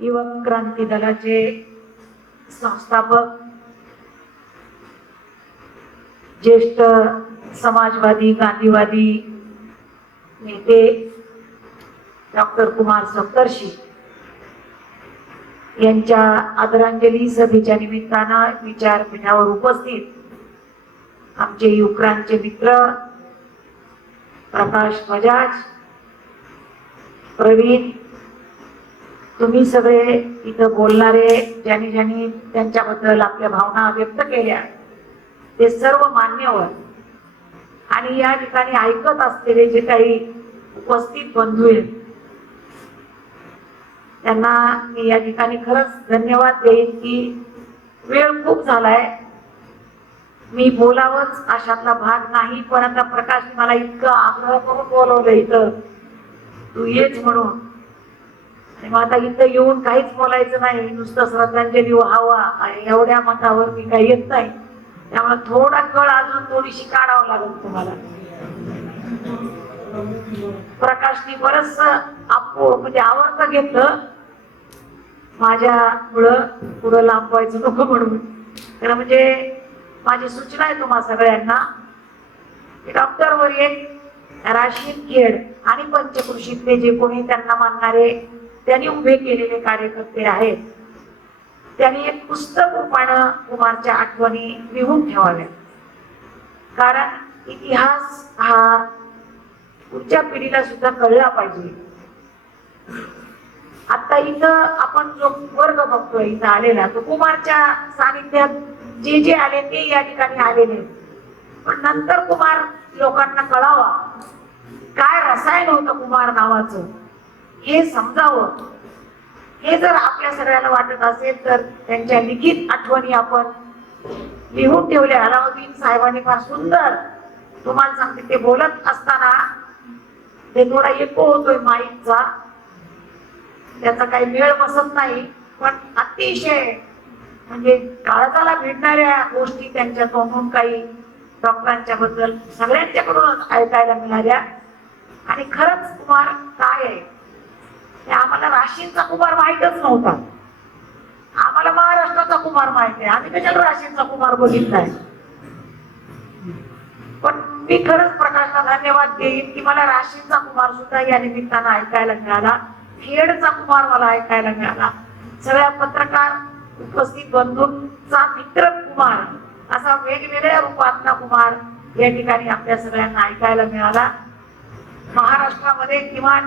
युवक क्रांती दलाचे संस्थापक, ज्येष्ठ समाजवादी गांधीवादी नेते डॉक्टर कुमार सप्तर्षी यांच्या आदरांजली सभेच्या निमित्तानं विचारपीठावर उपस्थित आमचे युक्रांचे मित्र प्रकाश बजाज, प्रवीण, तुम्ही सगळे इथं बोलणारे, ज्यांनी ज्यांनी त्यांच्याबद्दल आपल्या भावना व्यक्त केल्या, ते सर्व मान्यवर आणि या ठिकाणी ऐकत असलेले जे काही उपस्थित बंधू आहेत, त्यांना मी या ठिकाणी खरंच धन्यवाद देईन की वेळ खूप झालाय, मी बोलावंच अशातला भाग नाही, पण आता प्रकाश मला इतकं आग्रह करून बोलवलं इथं तू येच म्हणून, आणि मग आता इथं येऊन काहीच बोलायचं नाही, नुसतं श्रद्धांजली व्हावा एवढ्या मतावर मी काही येत नाही. त्यामुळे थोडा कळ अजून थोडीशी काढावं लागेल तुम्हाला. प्रकाशने बरंच म्हणजे आवडतं घेतलं माझ्यामुळं, पुढं लांबवायचं नको म्हणून. तर म्हणजे माझी सूचना आहे तुम्हा सगळ्यांना, डॉक्टरवर एक राशीन खेड आणि पंचकृषीतले जे कोणी त्यांना मानणारे, त्यांनी उभे केलेले कार्यकर्ते आहेत, त्यांनी एक पुस्तक रूपानं कुमारच्या आठवणी लिहून ठेवाव्या. कारण इतिहास हा पुढच्या पिढीला सुद्धा कळला पाहिजे. आता इथं आपण जो वर्ग बघतोय इथं आलेला, तो कुमारच्या सानिध्यात जे जे आले ते या ठिकाणी आलेले, पण नंतर कुमार लोकांना कळावा, काय रसायन होतं कुमार नावाचं हे समजावं. हे जर आपल्या सगळ्याला वाटत असेल तर त्यांच्या लिखित आठवणी आपण लिहून ठेवल्या. अलाउद्दीन साहेबांनी फार सुंदर, तुम्हाला सांगते, ते बोलत असताना ते थोडा इको होतोय माईकचा, त्याचा काही मेळ बसत नाही, पण अतिशय म्हणजे काळजाला भिडणाऱ्या गोष्टी त्यांच्या तोंडून काही डॉक्टरांच्या बद्दल सगळ्यांच्याकडून ऐकायला मिळाल्या. आणि खरंच कुमार काय आहे ते आम्हाला राशींचा कुमार माहीतच नव्हता. आम्हाला महाराष्ट्राचा कुमार माहित आहे, आम्ही कशाला राशींचा कुमार बघितलाय. पण मी खरंच प्रकाशला धन्यवाद देईन की मला राशींचा कुमार सुद्धा या निमित्तानं ऐकायला मिळाला, खेडचा कुमार मला ऐकायला मिळाला, सगळ्या पत्रकार उपस्थित बंधूंचा मित्र कुमार असा वेगवेगळ्या रूपातला कुमार या ठिकाणी आपल्या सगळ्यांना ऐकायला मिळाला. महाराष्ट्रामध्ये किमान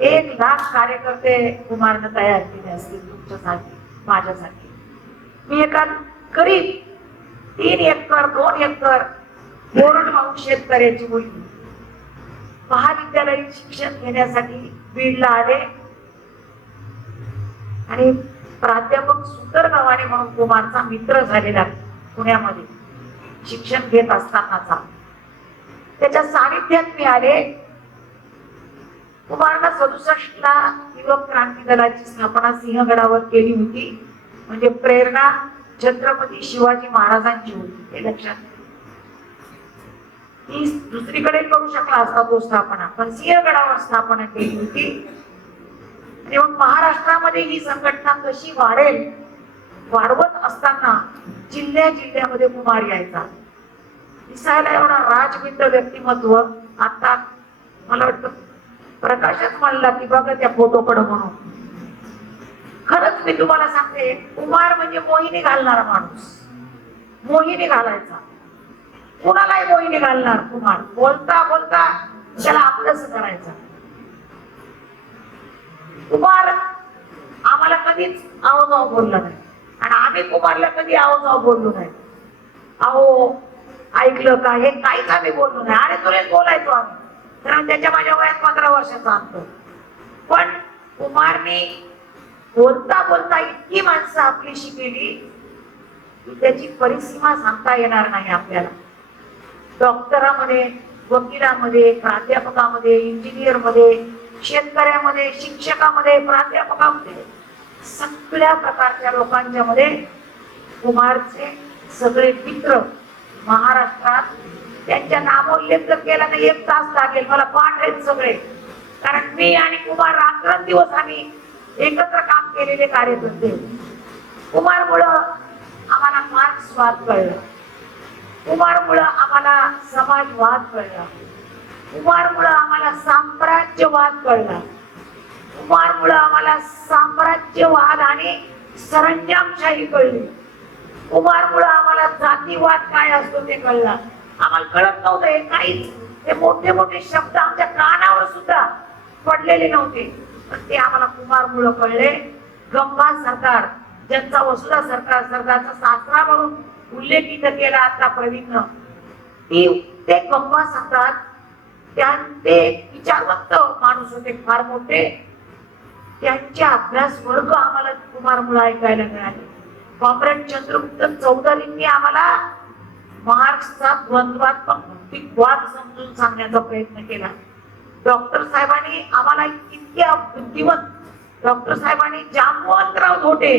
1,00,000 कार्यकर्ते कुमारनं तयार केले असतील तुमच्यासाठी, माझ्यासाठी. मी एका करीब 3 एकर 2 एकर कोरडवाहू शेतकऱ्याची मुलगी महाविद्यालयीन शिक्षण घेण्यासाठी बीडला आले आणि प्राध्यापक सुंदर गव्हाणे म्हणून कुमारचा मित्र झालेला पुण्यामध्ये शिक्षण घेत असतानाचा, त्याच्या सानिध्यात मी आले. कुमारनं 67ला युवक क्रांती दलाची स्थापना सिंहगडावर केली होती, म्हणजे प्रेरणा छत्रपती शिवाजी महाराजांची होती, हे लक्षात. ती दुसरीकडे करू शकला असता तो स्थापना, पण सिंहगडावर स्थापना केली होती. आणि मग महाराष्ट्रामध्ये ही संघटना कशी वाढेल, वाढवत असताना जिल्ह्या जिल्ह्यामध्ये कुमार यायचा. दिसायला एवढा राजमित्र व्यक्तिमत्व. आता मला वाटतं प्रकाशच म्हणला की बघा त्या फोटोकडे म्हणून. खरंच मी तुम्हाला सांगते, कुमार म्हणजे मोहिनी घालणारा माणूस, मोहिनी घालायचा, कुणालाही मोहिनी घालणार कुमार. बोलता बोलता त्याला आपलंच करायचं. कुमार आम्हाला कधीच आवाजाव बोलला नाही आणि आम्ही कुमारला कधी आवाजाव बोललो नाही. अहो ऐकलं का हे काहीच आम्ही बोललो नाही. अरे तुला बोलायचो आम्ही, कारण त्याच्या माझ्या वयात 15 वर्षाचा अंतर. पण कुमारने बोलता बोलता इतकी माणसं आपलीशी केली की त्याची परिसीमा सांगता येणार नाही आपल्याला. डॉक्टरामध्ये, वकिलामध्ये, प्राध्यापकामध्ये, इंजिनियरमध्ये, शेतकऱ्यामध्ये, शिक्षकामध्ये, प्राध्यापकामध्ये, सगळ्या प्रकारच्या लोकांच्या मध्ये कुमारचे सगळे मित्र महाराष्ट्रात. त्यांच्या नामोल्लेख जर केला तर 1 तास लागेल, मला पाठ आहेत सगळे. कारण मी आणि कुमार रात्रंदिवस आम्ही एकत्र काम केलेले कार्यकर्ते. कुमारमुळं आम्हाला मार्क्सवाद कळला, कुमारमुळं आम्हाला समाजवाद कळला, कुमारमुळं आम्हाला साम्राज्यवाद कळला, कुमारमुळं आम्हाला साम्राज्यवाद आणि सरंजामशाही कळली, कुमारमुळं आम्हाला जातीवाद काय असतो ते कळला. आम्हाला कळत नव्हतं हे काहीच. ते मोठे मोठे शब्द आमच्या कानावर सुद्धा पडलेले नव्हते, पण ते आम्हाला कुमारमुळं कळले. गंभा सरकार, ज्यांचा वसुधा सरकारचा सासरा म्हणून उल्लेख इथं केला आता प्रवीणनं, ते गंभा सरकार ते विचारवंत माणूस होते, फार मोठे. त्यांचे अभ्यास वर्ग आम्हाला कुमारमुळं ऐकायला मिळाले. कॉम्रेड चंद्रगुप्त चौधरींनी आम्हाला मार्क्सचा द्वंद्वात्मक वाद समजून सांगण्याचा प्रयत्न केला. डॉक्टर साहेबांनी आम्हाला इतक्या बुद्धिमंत डॉक्टर साहेबांनी जामवंतराव धोटे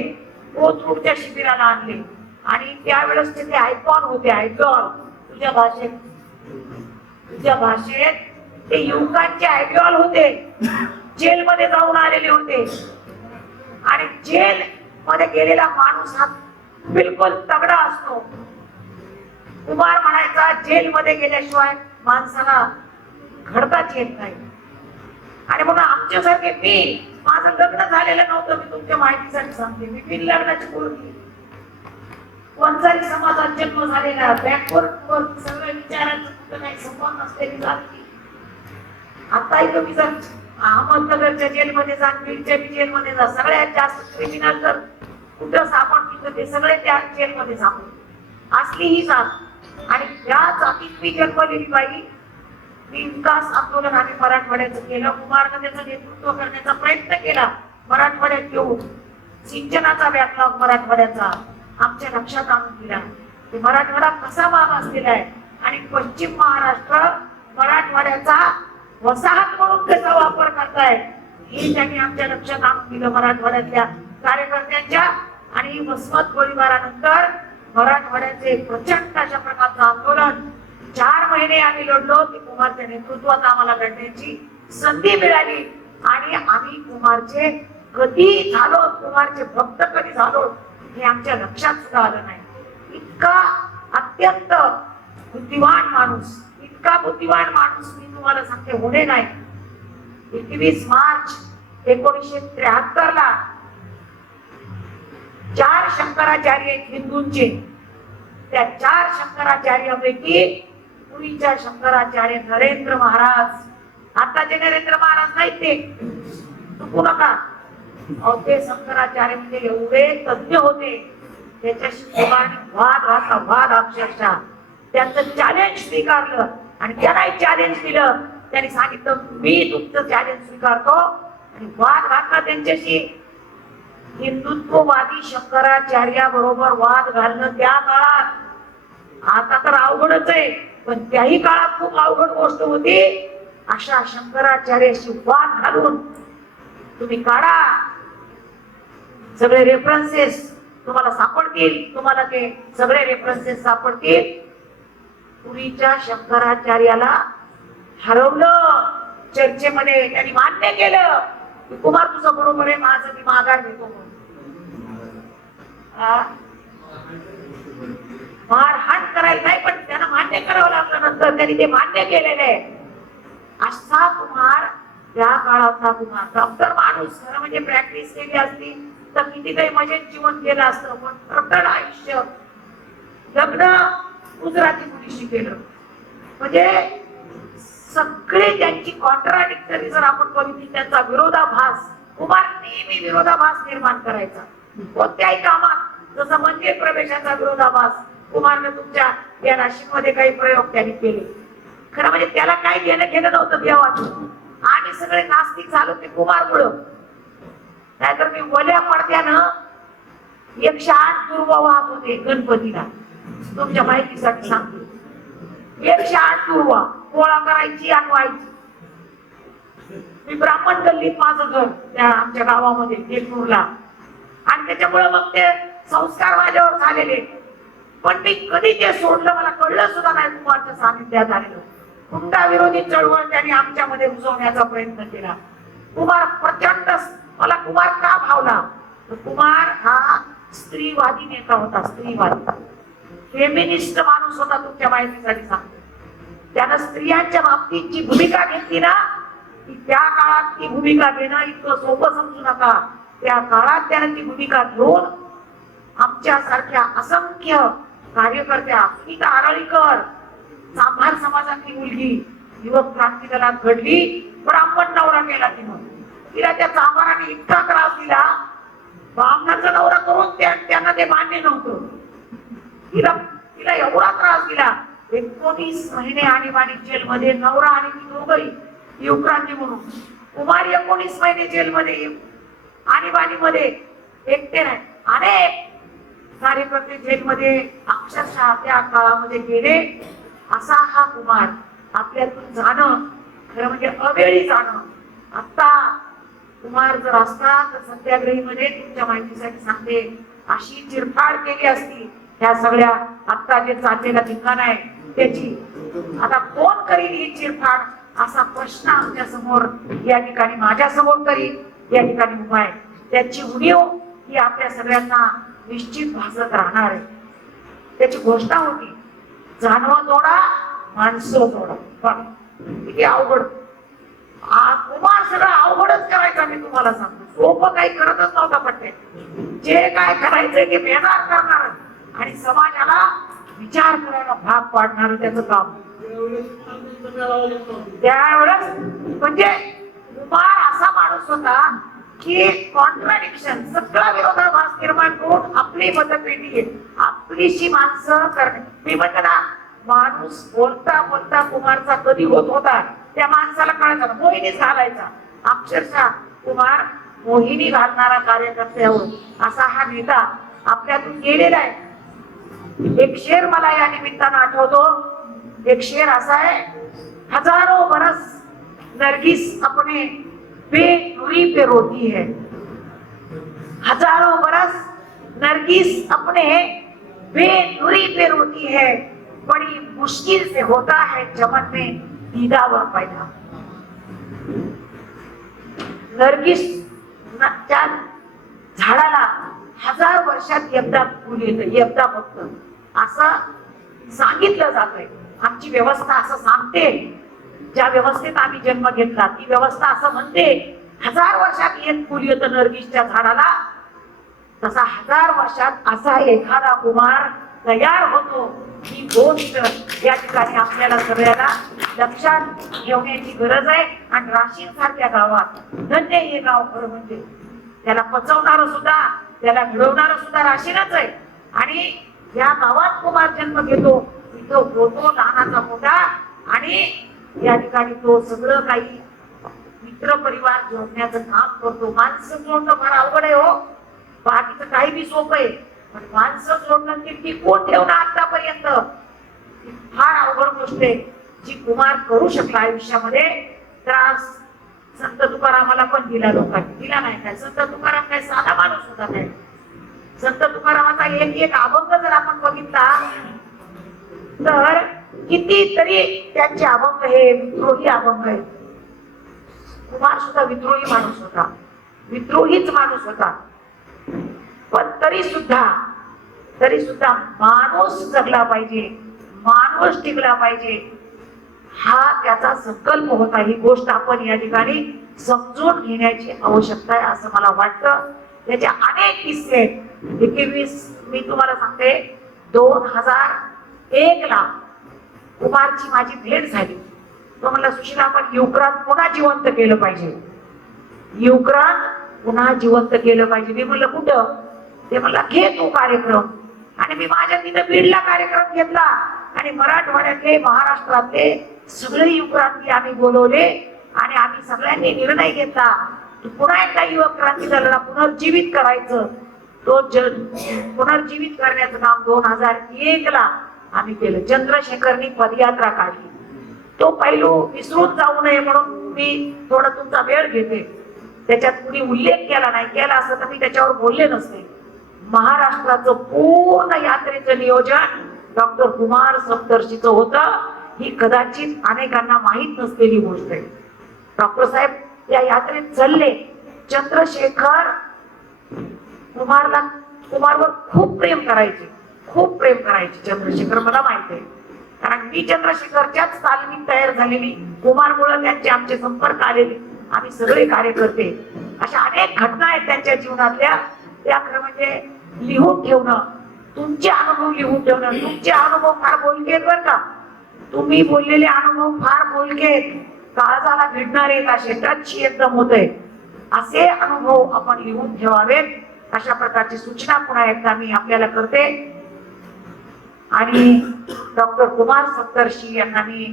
कोथरूडच्या शिबिराला आणले आणि त्यावेळेस ते आयकॉन होते, आयडॉल. तुझ्या भाषेत ते युवकांचे आयडॉल होते. जेलमध्ये जाऊन आलेले होते आणि जेल मध्ये गेलेला माणूस हा बिलकुल तगडा असतो. कुमार म्हणायचा जेलमध्ये गेल्याशिवाय माणसाला घडताच येत नाही. आणि म्हणून आमच्यासारखे, माझं लग्न झालेलं नव्हतं, मी तुमच्या माहितीसाठी सांगते, मी बिन लग्नाची मुलगी, वंजारी समाजात जन्म झालेला, बॅकवर्ड सगळं विचारांचं कुठं काही संबंध नसलेली जाती. आताही तुम्ही जर अहमदनगरच्या जेलमध्ये जा, बीडच्या जेलमध्ये जा, सगळ्यात जास्त क्रिमिनल जर कुठं सापडतील ते सगळे त्या जेलमध्ये सापडतील. असली ही जात. आणि त्या जातीत मी जन्मलेली बाई. विकास आंदोलन आम्ही मराठवाड्याचं केलं. कुमारनं त्याचं नेतृत्व करण्याचा प्रयत्न केला. मराठवाड्यात येऊन सिंचनाचा बॅकलॉग मराठवाड्याचा आमच्या लक्षात आणून दिला. मराठवाडा कसा भाग असलेला आहे आणि पश्चिम महाराष्ट्र मराठवाड्याचा वसाहत म्हणून त्याचा वापर करताय हे त्यांनी आमच्या लक्षात आणून दिलं. मराठवाड्यातल्या कार्यकर्त्यांच्या आणि वसमत गोळीबारानंतर मराठवाड्याचे प्रचंड अशा प्रकारचं आंदोलन 4 महिने आम्ही लढलो. की कुमारच्या नेतृत्वात आम्हाला लढण्याची संधी मिळाली आणि आम्ही कुमारचे कधी झालो, कुमारचे भक्त कधी झालो हे आमच्या लक्षात सुद्धा आलं नाही. इतका अत्यंत बुद्धिवान माणूस, इतका बुद्धिवान माणूस मी तुम्हाला सांगते होणे नाही. 21 मार्च 1973 ला 4 शंकराचार्य आहेत हिंदूंचे. त्या 4 शंकराचार्यापैकी पुरीच्या शंकराचार्य नरेंद्र महाराज, आताचे नरेंद्र महाराज नाही, ते चुकू नका. ते शंकराचार्य म्हणजे एवढे तज्ञ होते, त्याच्याशी वाद अक्षरशः त्यांचं चॅलेंज स्वीकारलं आणि त्यालाही चॅलेंज दिलं. त्यांनी सांगितलं मी तुमचं चॅलेंज स्वीकारतो आणि वाद घातला त्यांच्याशी. हिंदुत्ववादी शंकराचार्या बरोबर वाद घालणं त्या काळात, आता तर अवघडच आहे, पण त्याही काळात खूप अवघड गोष्ट होती. अशा शंकराचार्याशी वाद घालून तुम्ही काढा, सगळे रेफरन्सेस तुम्हाला सापडतील, तुम्हाला ते सगळे रेफरन्सेस सापडतील. पुरीच्या शंकराचार्याला हरवलं चर्चेमध्ये. त्यांनी मान्य केलं की कुमार तुझं बरोबर आहे, माझं मी माघार घेतो. मारहाण करायला नाही, पण त्यांना मान्य करावं लागलं. नंतर त्यांनी ते मान्य केलेलं आहे. असा कुमार त्या काळातला कुमार, डॉक्टर माणूस, खरं म्हणजे प्रॅक्टिस केली असती तर किती काही मजेत जीवन केलं असतं. पण प्रकट आयुष्य, लग्न गुजराती मुलीशी केलं. म्हणजे सगळे त्यांची कॉन्ट्राडिक्टरी जर आपण बघितली, त्यांचा विरोधाभास, कुमार नेहमी विरोधाभास निर्माण करायचा कोणत्याही कामात. जसं मंदिर प्रवेशाचा विरोधाभास कुमारने तुमच्या या नाशिकमध्ये काही प्रयोग त्यांनी केले. खरं म्हणजे त्याला काही घेणं घेणं नव्हतं देवाचं. आम्ही सगळे नास्तिक झालो ते कुमारमुळं. नाहीतर मी वल्या पडत्यानं 108 दुर्वा वाहत होते गणपतीला. तुमच्या माहितीसाठी सांगतो, 108 दुर्वा गोळा करायची आणि व्हायची. मी ब्राह्मण गल्लीत माझं घर त्या आमच्या गावामध्ये देशपूरला, आणि त्याच्यामुळे मग ते संस्कार माझ्यावर झालेले. पण मी कधी ते सोडलं मला कळलं सुद्धा नाही. कुमारच्या सानिध्यात आलेलं हुंडा विरोधी चळवळ त्यांनी आमच्यामध्ये रुजवण्याचा प्रयत्न केला. कुमार प्रचंड मला कुमार का भावला? तर कुमार हा स्त्रीवादी नेता होता, स्त्रीवादी फेमिनिस्ट माणूस होता. तुमच्या माहितीसाठी सांगतो, त्यानं स्त्रियांच्या बाबतीत जी भूमिका घेतली ना, की त्या काळात ती भूमिका घेणं इतकं सोपं समजू नका. त्या काळात त्यानं ती भूमिका घेऊन आमच्या सारख्या असंख्य कार्यकर्त्या, सुनीता आरळीकर चांभार समाजातली मुलगी युवक क्रांती दलात घडली, ब्राह्मण नवरा केला तिनं. तिला त्या चांभाराने इतका त्रास दिला, ब्राह्मणाचा नवरा करून त्यांना ते मान्य नव्हतं. तिला एवढा त्रास दिला, 19 महिने आणीबाणी जेलमध्ये नवरा आणि ती दोघंही युवक्रांती म्हणून. कुमार 19 महिने जेलमध्ये आणीबाणीमध्ये एकटे नाही, अनेक कार्यकर्ते जेलमध्ये अक्षरशः त्या काळामध्ये गेले. असा हा कुमार आपल्यातून जाणं खरं म्हणजे अवेळी जाणं. आता कुमार जर असता तर सत्याग्रहीमध्ये तुमच्या माहितीसाठी सांगते अशी चिरफाड केली असती ह्या सगळ्या आता जे चाललेला ठिकाण आहे त्याची. आता कोण करील ही चिरफाड असा प्रश्न आमच्या समोर या ठिकाणी, माझ्या समोर तरी या ठिकाणी उभा आहे. त्याची उणीव ही आपल्या सगळ्यांना निश्चित भासत राहणार आहे. त्याची घोषणा होती, जानवं तोडा माणसं तोडा. पण किती अवघड. कुमार सगळं अवघडच करायचा. मी तुम्हाला सांगतो, सोपं काही करतच नव्हता पट्टे. जे काय करायचंय ते बेजार करणार आणि समाजाला विचार करायला भाग पाडणार त्याचं काम. त्यावेळेस म्हणजे कुमार असा माणूस होता की कॉन्ट्राडिक्शन, सगळा विरोधाभास निर्माण करून आपली मतपेटी, आपलीशी माणसं करणे. मी म्हणतो ना, माणूस बोलता बोलता कुमारचा कधी होत होता त्या माणसाला कळायचं, मोहिनीच घालायचा. अक्षरशः कुमार मोहिनी घालणारा कार्यकर्त्यावर असा हा नेता आपल्यातून गेलेला आहे. एक शेर मला या निमित्तानं आठवतो. एक शेर असा आहे, हजारों बरस नरगिस अपने बेनुरी पे रोती है, हजारों बरस नरगिस अपने बेनुरी पे रोती है, बड़ी मुश्किल से होता है चमन में दीदावर पैदा. नरगिस त्या झाडाला 1000 वर्षात एकदा फुल येतं, एकदा फक्त असं सांगितलं जातंय. आमची व्यवस्था असं सांगते, ज्या व्यवस्थेत आम्ही जन्म घेतला ती व्यवस्था असं म्हणते 1000 वर्षात एक फुल येतं नरगिसच्या झाडाला. तसा 1000 वर्षात असा एखादा कुमार तयार होतो. ही गोष्ट या ठिकाणी आपल्याला सगळ्याला लक्षात ठेवण्याची गरज आहे. आणि राशीन सारख्या गावात, धन्य हे गाव खरं म्हणजे, त्याला पचवणार सुद्धा, त्याला घडवणार सुद्धा राशीनच आहे. आणि या गावात कुमार जन्म घेतो, इथं होतो लहानाचा मोठा. आणि या ठिकाणी तो सगळं काही मित्र परिवार जोडण्याचं काम करतो. माणसं जोडणं फार अवघड आहे हो, बाकीचं काही बी सोपं आहे, पण माणसं जोडणं ती टिकवून ठेवणं आतापर्यंत फार अवघड गोष्ट आहे, जी कुमार करू शकला आयुष्यामध्ये. त्रास संत तुकारामाला पण दिला लोकांनी, दिला नाही काय? संत तुकाराम काय साधा माणूस होता काय? संत तुकारामाचा एक एक अभंग जर आपण बघितला तर कितीतरी त्यांचे अभंग हे विद्रोही अभंग आहेत. कुमार सुद्धा विद्रोही माणूस होता, विद्रोहीच माणूस होता. पण तरी सुद्धा माणूस जगला पाहिजे, माणूस टिकला पाहिजे, हा त्याचा संकल्प होता. ही गोष्ट आपण या ठिकाणी समजून घेण्याची आवश्यकता आहे असं मला वाटतं. त्याचे अनेक किस्से आहेत. मी तुम्हाला सांगते, 2001 ला कुमारची माझी भेट झाली. तो म्हणला, सुशीला आपण युक्रांत पुन्हा जिवंत केलं पाहिजे, युक्रांत पुन्हा जिवंत केलं पाहिजे. मी म्हणलं कुठं? ते म्हणला घे तू कार्यक्रम. आणि मी माझ्या तिथं बीडला कार्यक्रम घेतला आणि मराठवाड्यातले महाराष्ट्रातले सगळे युवक्रांती आम्ही बोलवले आणि आम्ही सगळ्यांनी निर्णय घेतला की पुन्हा एकदा युवक क्रांती दलाला पुनर्जीवित करायचं. तो पुनर्जीवित करण्याचं काम 2001 ला आम्ही केलं. चंद्रशेखरनी पदयात्रा काढली. तो पैलू विसरून जाऊ नये म्हणून मी थोडा तुमचा वेळ घेते. त्याच्यात कुणी उल्लेख केला नाही, केला असं तर मी त्याच्यावर बोलले नसते. महाराष्ट्राचं पूर्ण यात्रेचं नियोजन डॉक्टर कुमार सप्तर्षीचं होतं. ही कदाचित अनेकांना माहीत नसलेली गोष्ट आहे. डॉक्टर साहेब या यात्रेत चालले चंद्रशेखर कुमारवर खूप प्रेम करायचे, खूप प्रेम करायचे चंद्रशेखर, मला माहिती आहे. कारण मी चंद्रशेखरच्याच तालमीत तयार झालेली, कुमारमुळे त्यांचे आमचे संपर्क आलेले, आम्ही सगळे कार्यकर्ते. अशा अनेक घटना आहेत त्यांच्या जीवनातल्या, त्या खरं म्हणजे लिहून ठेवणं, तुमचे अनुभव लिहून ठेवणं. तुमचे अनुभव फार बोलके आहेत बरं का, तुम्ही बोललेले अनुभव फार बोलके आहेत, काळजाला भिडणारे आहेत, असे टच एकदम होतंय. असे अनुभव आपण लिहून ठेवावेत, अशा प्रकारची सूचना पुन्हा एकदा मी आपल्याला करते. आणि डॉक्टर कुमार सप्तर्षी यांना मी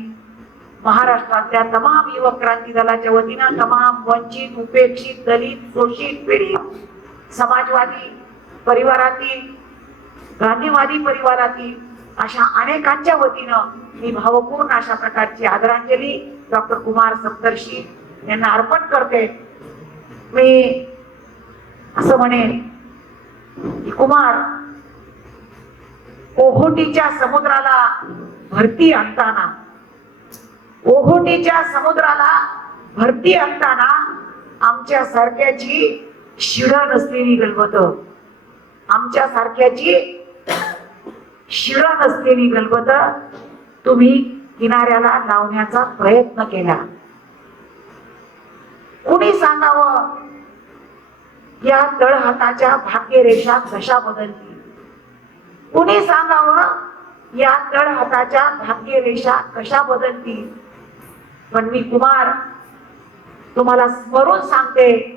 महाराष्ट्रातल्या तमाम युवक क्रांती दलाच्या वतीनं, तमाम वंचित, उपेक्षित, दलित, शोषित, पीडित, समाजवादी परिवारातील, गांधीवादी परिवारातील अशा अनेकांच्या वतीनं मी भावपूर्ण अशा प्रकारची आदरांजली डॉक्टर कुमार सप्तर्षी यांना अर्पण करते. मी असं म्हणेन की कुमार ओहोटीच्या समुद्राला भरती आणताना, ओहोटीच्या समुद्राला भरती आणताना आमच्या सारख्याची शिड नसलेली गलबत, आमच्या सारख्याची शिड नसलेली गलबत तुम्ही किनाऱ्याला लावण्याचा प्रयत्न केला. कुणी सांगावं या तळहाताच्या भाग्यरेषा कशा बदलतील, कुणी सांगावं या तळहाताच्या भाग्यरेषा कशा बदलतील. पण मी कुमार तुम्हाला स्मरून सांगते,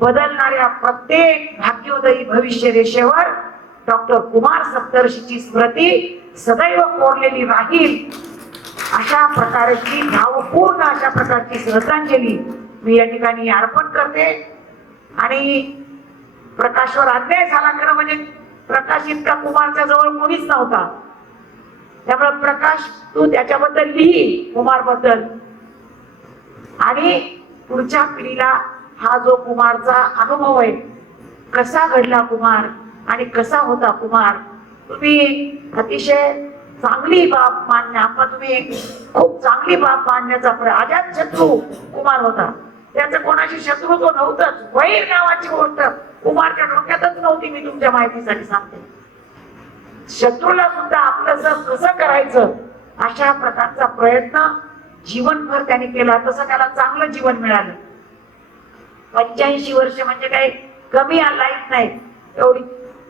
बदलणाऱ्या प्रत्येक भाग्योदयी भविष्य रेषेवर डॉक्टर कुमार सप्तर्षीची स्मृती सदैव कोरलेली राहील. अशा प्रकारची भावपूर्ण अशा प्रकारची श्रद्धांजली मी या ठिकाणी अर्पण करते. आणि प्रकाशवर अन्याय झाला खरं म्हणजे प्रकाश इतका कुमारच्या जवळ कोणीच नव्हता, त्यामुळे प्रकाश तू त्याच्याबद्दल लिही, कुमार बद्दल, आणि पुढच्या पिढीला हा जो कुमारचा अनुभव आहे, कसा घडला कुमार आणि कसा होता कुमार, तुम्ही अतिशय चांगली बाब मान्य, आपण तुम्ही खूप चांगली बाब मानण्याचा अजात शत्रू कुमार होता. त्याचं कोणाशी शत्रुत्व नव्हतंच, वैर नावाची गोष्ट कुमारच्या डोक्यातच नव्हती. मी तुमच्या माहितीसाठी सांगते, शत्रूला सुद्धा आपलं कसं करायचं अशा प्रकारचा प्रयत्न जीवनभर त्याने केला. तसं त्याला चांगलं जीवन मिळालं. 85 वर्ष म्हणजे काही कमी लाईफ नाही, एवढी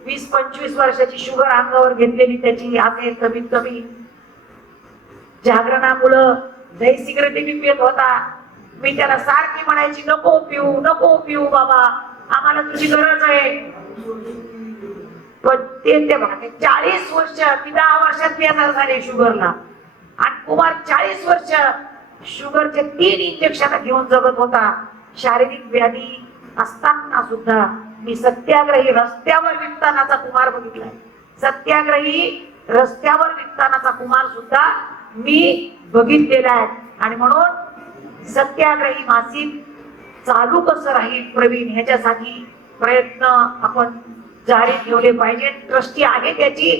20-25 वर्षाची शुगर अंगावर घेतलेली त्याची आहे. कमीत कमी जागरणामुळं दही सिगरेट बी पित होता. मी त्याला सारखी म्हणायची, नको पिऊ, नको पिऊ बाबा, आम्हाला तुझी गरज आहे. पण ते बघा, 40 वर्ष, 10 वर्षात बेजार झाले शुगरला. आणि कुमार 40 वर्ष शुगरचे 3 इंजेक्शन घेऊन जगत होता. शारीरिक व्याधी असताना सुद्धा मी सत्याग्रही रस्त्यावर विकतानाचा कुमार बघितलाय. सत्याग्रही रस्त्यावर विकतानाचा कुमार सुद्धा मी बघितलेला आहे. आणि म्हणून सत्याग्रही मासिक चालू कसं राहील प्रवीण, ह्याच्यासाठी प्रयत्न आपण जारी ठेवले पाहिजे. ट्रस्टी आहे त्याची,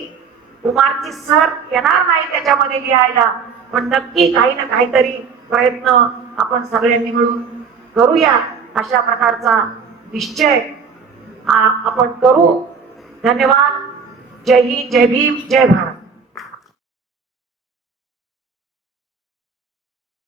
कुमारची सर येणार नाही त्याच्यामध्ये लिहायला, पण नक्की काही ना काहीतरी प्रयत्न आपण सगळ्यांनी मिळून करूया, अशा प्रकारचा निश्चय आपण करू. धन्यवाद. जय हिंद, जय भीम, जय भारत.